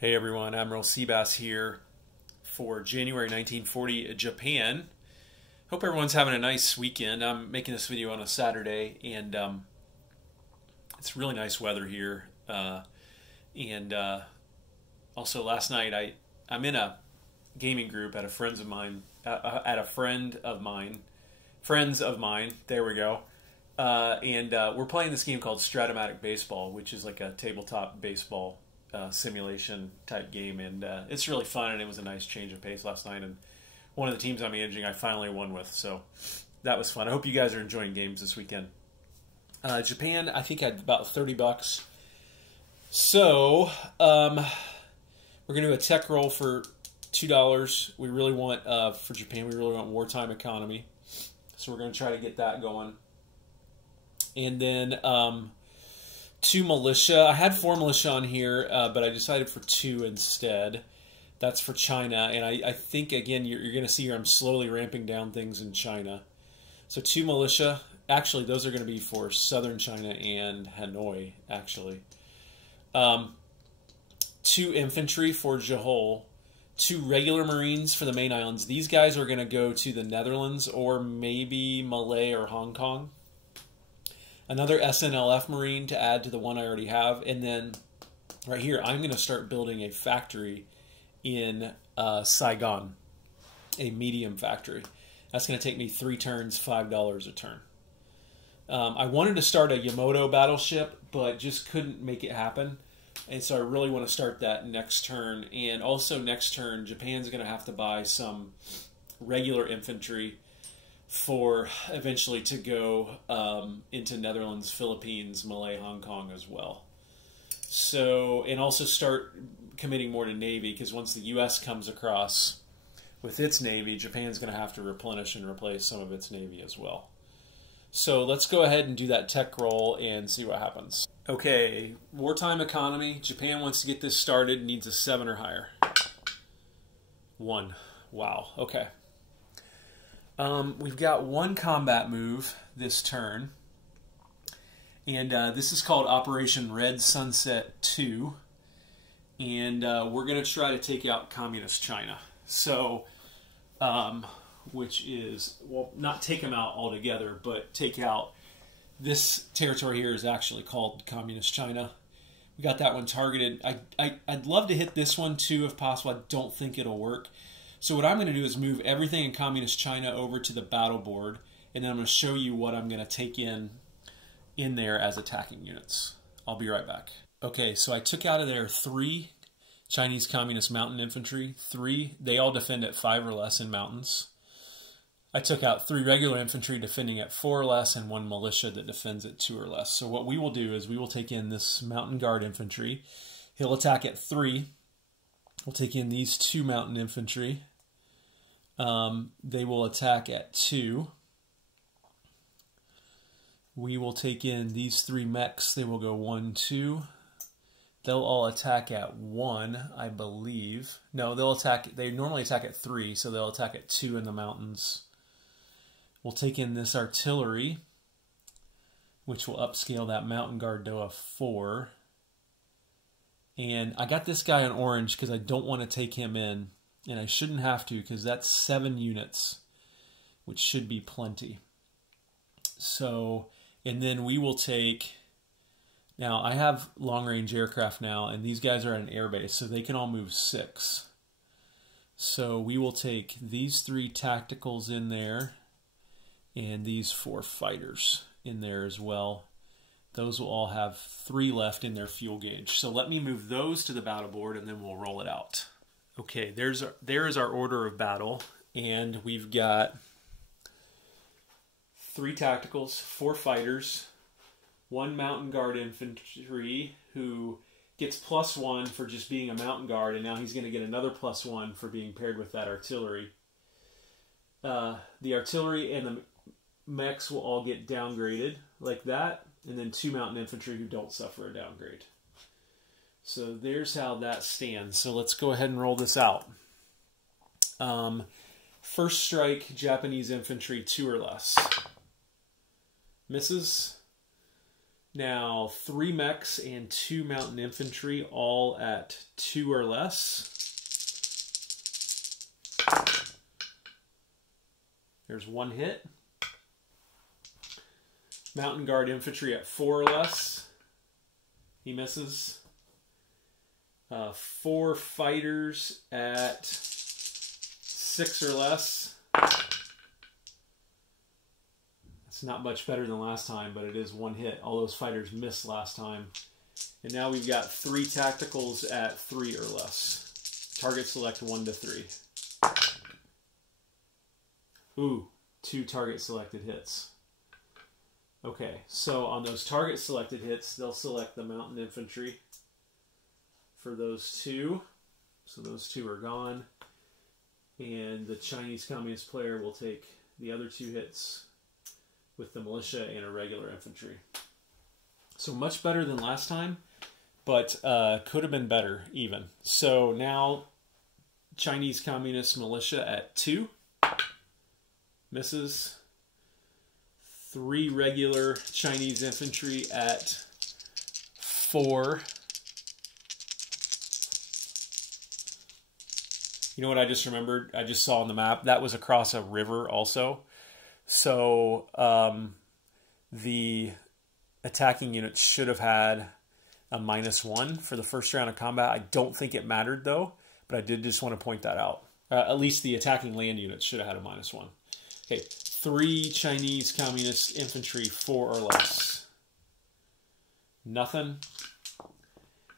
Hey everyone, Admiral Seabass here for January 1940 Japan. Hope everyone's having a nice weekend. I'm making this video on a Saturday, and it's really nice weather here. And also last night I'm in a gaming group at a friends of mine. Friends of mine. There we go. And we're playing this game called Stratomatic Baseball, which is like a tabletop baseball simulation type game, and it's really fun, and it was a nice change of pace last night, and one of the teams I'm managing I finally won with, so that was fun. I hope you guys are enjoying games this weekend. Japan, I think, had about $30. So we're going to do a tech roll for $2. We really want, for Japan, we really want wartime economy, so we're going to try to get that going. And then 2 militia. I had 4 militia on here, but I decided for 2 instead. That's for China, and I think, again, you're going to see here I'm slowly ramping down things in China. So 2 militia. Actually, those are going to be for southern China and Hanoi, actually. 2 infantry for Johor. 2 regular Marines for the main islands. These guys are going to go to the Netherlands or maybe Malay or Hong Kong. Another SNLF Marine to add to the one I already have. And then right here, I'm going to start building a factory in Saigon, a medium factory. That's going to take me 3 turns, $5 a turn. I wanted to start a Yamato battleship, but just couldn't make it happen. And so I really want to start that next turn. And also next turn, Japan's going to have to buy some regular infantry for eventually to go into Netherlands, Philippines, Malay, Hong Kong as well. So, and also start committing more to Navy, because once the U.S. comes across with its Navy, Japan's going to have to replenish and replace some of its Navy as well. So let's go ahead and do that tech roll and see what happens. Okay, wartime economy. Japan wants to get this started, needs a 7 or higher. 1. Wow, okay. We've got 1 combat move this turn, and this is called Operation Red Sunset 2, and we're going to try to take out Communist China. So, which is, well, not take them out altogether, but take out, this territory here is actually called Communist China. We got that one targeted. I'd love to hit this one too if possible. I don't think it'll work. So what I'm going to do is move everything in Communist China over to the battle board, and then I'm going to show you what I'm going to take in there as attacking units. I'll be right back. Okay, so I took out of there 3 Chinese Communist mountain infantry. 3, they all defend at 5 or less in mountains. I took out 3 regular infantry defending at 4 or less, and 1 militia that defends at 2 or less. So what we will do is we will take in this mountain guard infantry. He'll attack at 3. We'll take in these 2 mountain infantry. They will attack at 2. We will take in these 3 mechs. They will go 1, 2. They'll all attack at 1, I believe. No, they normally attack at 3, so they'll attack at 2 in the mountains. We'll take in this artillery, which will upscale that mountain guard to a 4. And I got this guy on orange because I don't want to take him in. And I shouldn't have to, because that's 7 units, which should be plenty. So, and then we will take, now I have long-range aircraft now, and these guys are at an airbase, so they can all move 6. So we will take these 3 tacticals in there, and these 4 fighters in there as well. Those will all have 3 left in their fuel gauge. So let me move those to the battle board, and then we'll roll it out. Okay, there is our order of battle, and we've got 3 tacticals, 4 fighters, 1 mountain guard infantry who gets +1 for just being a mountain guard, and now he's going to get another +1 for being paired with that artillery. The artillery and the mechs will all get downgraded like that, and then 2 mountain infantry who don't suffer a downgrade. So there's how that stands. So let's go ahead and roll this out. First strike, Japanese infantry, 2 or less. Misses. Now 3 mechs and 2 mountain infantry, all at 2 or less. There's 1 hit. Mountain Guard infantry at 4 or less. He misses. 4 fighters at 6 or less. It's not much better than last time, but it is 1 hit. All those fighters missed last time. And now we've got 3 tacticals at 3 or less. Target select 1 to 3. Ooh, 2 target selected hits. Okay, so on those target selected hits, they'll select the mountain infantry for those 2. So those 2 are gone. And the Chinese Communist player will take the other 2 hits with the militia and a regular infantry. So much better than last time, but could have been better even. So now Chinese Communist militia at 2. Misses. 3 regular Chinese infantry at 4. You know what I just remembered? I just saw on the map. That was across a river also. So the attacking units should have had a -1 for the first round of combat. I don't think it mattered though, but I did just want to point that out. At least the attacking land units should have had a -1. Okay, 3 Chinese Communist infantry, 4 or less. Nothing.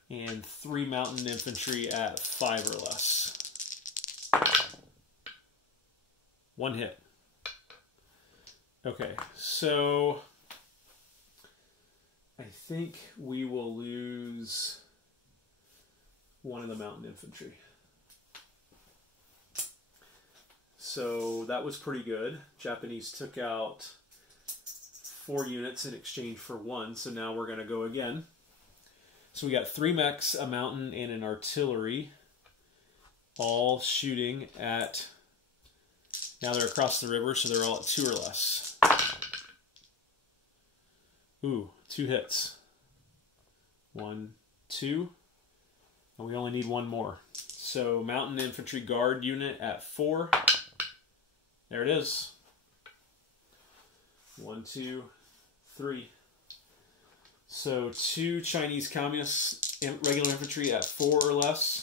And 3 mountain infantry at 5 or less. 1 hit. Okay, so I think we will lose 1 of the mountain infantry. So that was pretty good. Japanese took out 4 units in exchange for 1, so now we're going to go again. So we got 3 mechs, a mountain, and an artillery, all shooting at... Now they're across the river, so they're all at 2 or less. Ooh, 2 hits. 1, 2, and we only need 1 more. So mountain infantry guard unit at 4. There it is. 1, 2, 3. So 2 Chinese Communist regular infantry at 4 or less.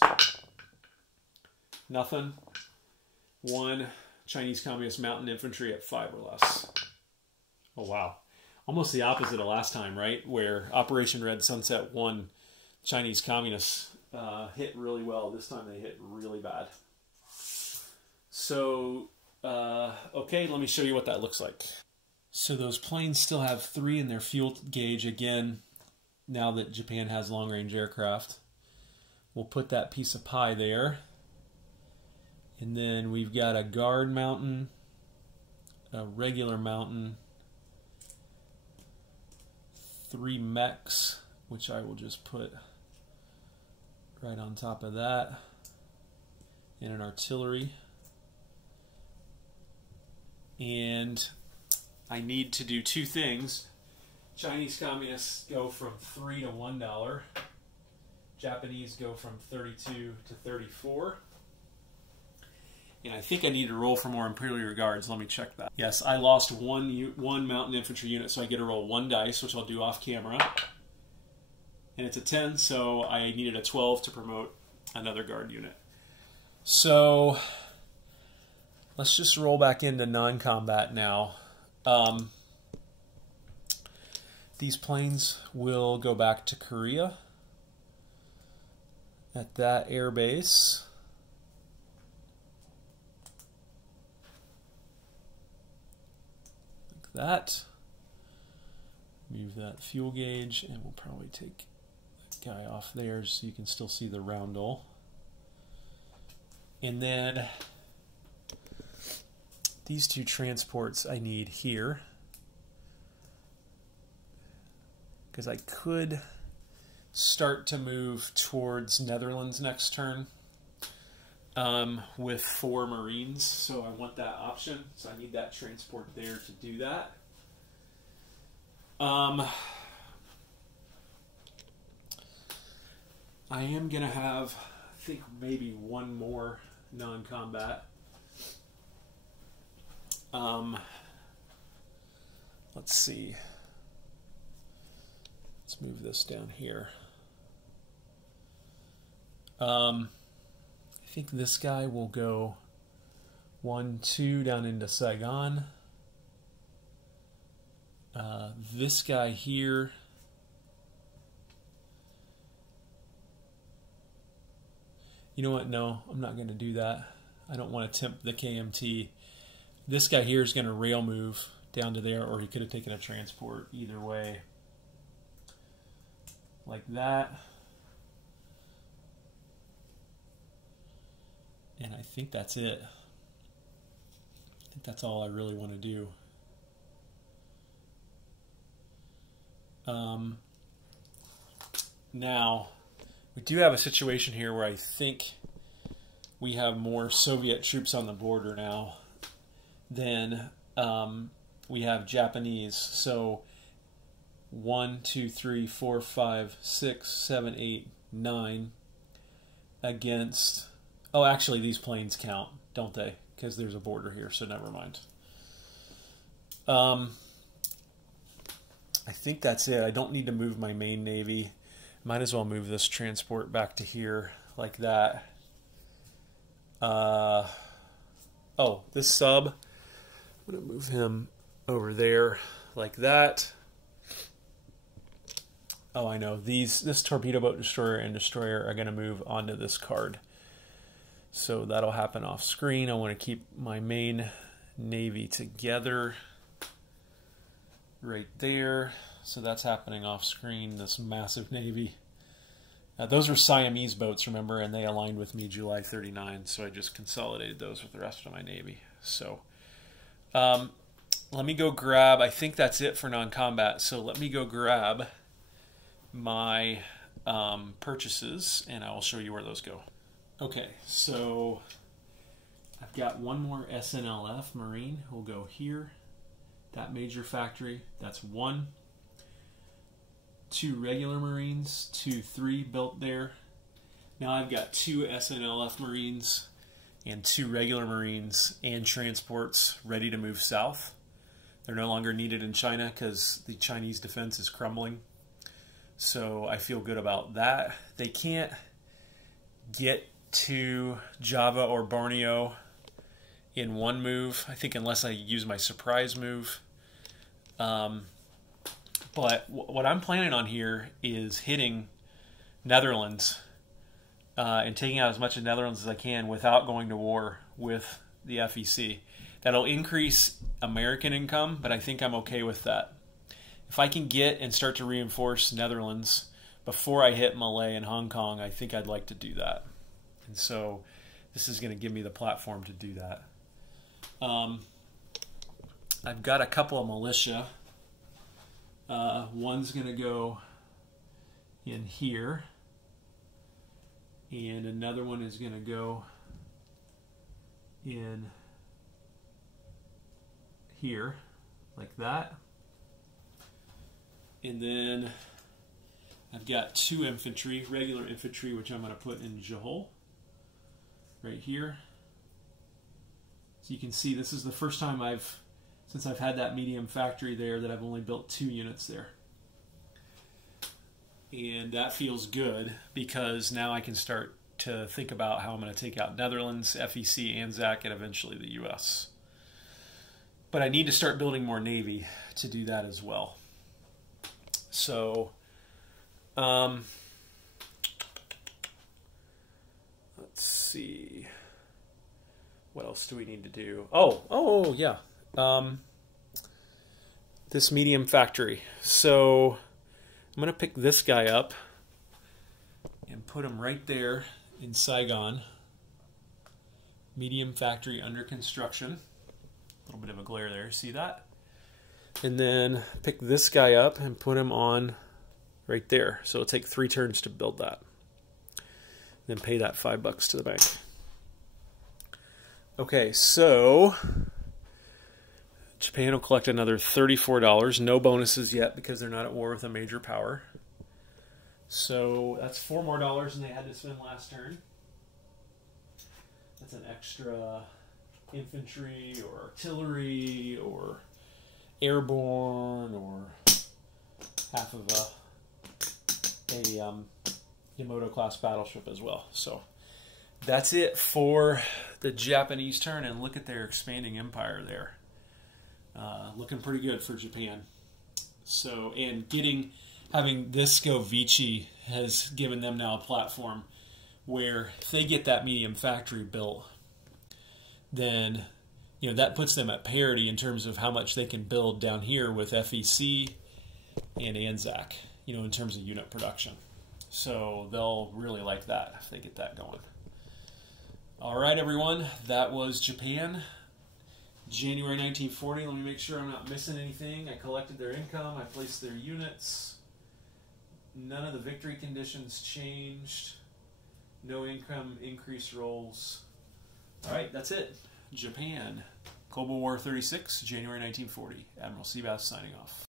Nothing. 1 Chinese Communist mountain infantry at 5 or less. Oh, wow. Almost the opposite of last time, right? Where Operation Red Sunset 1 Chinese Communists hit really well. This time they hit really bad. So, okay, let me show you what that looks like. So those planes still have 3 in their fuel gauge again, now that Japan has long-range aircraft. We'll put that piece of pie there. And then we've got a guard mountain, a regular mountain, 3 mechs, which I will just put right on top of that, and an artillery. And I need to do 2 things. Chinese Communists go from $3 to $1. Japanese go from 32 to 34. And I think I need to roll for more Imperial Guards. Let me check that. Yes, I lost one mountain infantry unit, so I get to roll 1 dice, which I'll do off camera. And it's a 10, so I needed a 12 to promote another guard unit. So let's just roll back into non-combat now. These planes will go back to Korea at that air base. Like that. Move that fuel gauge, and we'll probably take that guy off there so you can still see the roundel. And then these 2 transports I need here, because I could start to move towards Netherlands next turn with 4 Marines, so I want that option. So I need that transport there to do that. I am going to have, I think, maybe one more non-combat. Let's see. Let's move this down here. I think this guy will go 1, 2 down into Saigon. This guy here, you know what? No, I'm not going to do that. I don't want to tempt the KMT. This guy here is going to rail move down to there, or he could have taken a transport. Either way, like that. And I think that's it. I think that's all I really want to do. Now, we do have a situation here where I think we have more Soviet troops on the border now than we have Japanese. So 1, 2, 3, 4, 5, 6, 7, 8, 9 against... Oh, actually, these planes count, don't they? Because there's a border here, so never mind. I think that's it. I don't need to move my main navy. Might as well move this transport back to here like that. Oh, this sub, I'm going to move him over there like that. Oh, I know. This torpedo boat destroyer and destroyer are going to move onto this card. So that'll happen off screen. I want to keep my main navy together right there. So that's happening off screen, this massive navy. Those were Siamese boats, remember, and they aligned with me July 39, so I just consolidated those with the rest of my navy. So let me go grab, I think that's it for non-combat, so let me go grab my purchases, and I will show you where those go. Okay, so I've got one more SNLF Marine. We'll go here. That major factory, that's 1. 2 regular Marines, 2, 3 built there. Now I've got 2 SNLF Marines and 2 regular Marines and transports ready to move south. They're no longer needed in China because the Chinese defense is crumbling. So I feel good about that. They can't get to Java or Borneo in one move, I think, unless I use my surprise move. But what I'm planning on here is hitting Netherlands and taking out as much of Netherlands as I can without going to war with the FEC. That'll increase American income, but I think I'm okay with that. If I can get and start to reinforce Netherlands before I hit Malay and Hong Kong, I think I'd like to do that. And so this is going to give me the platform to do that. I've got a couple of militia. One's going to go in here, and another one is going to go in here, like that. And then I've got 2 infantry, regular infantry, which I'm going to put in Johor, right here. So you can see this is the first time since I've had that medium factory there, that I've only built 2 units there. And that feels good because now I can start to think about how I'm going to take out Netherlands, FEC, ANZAC, and eventually the US. But I need to start building more Navy to do that as well. So, let's see. What else do we need to do? Oh, yeah. This medium factory. So I'm going to pick this guy up and put him right there in Saigon. Medium factory under construction. A little bit of a glare there. See that? And then pick this guy up and put him on right there. So it'll take 3 turns to build that. Then pay that $5 to the bank. Okay, so Japan will collect another $34. No bonuses yet because they're not at war with a major power. So that's $4 more than they had to spend last turn. That's an extra infantry or artillery or airborne or half of a Yamato class battleship as well. So that's it for the Japanese turn, and look at their expanding empire there. Looking pretty good for Japan. So, and having this go Vichy has given them now a platform where if they get that medium factory built, then that puts them at parity in terms of how much they can build down here with FEC and ANZAC, in terms of unit production. So they'll really like that if they get that going. All right, everyone, that was Japan, January 1940. Let me make sure I'm not missing anything. I collected their income. I placed their units. None of the victory conditions changed. No income increase rolls. All right, that's it. Japan, Cold War 36, January 1940. Admiral Seabass signing off.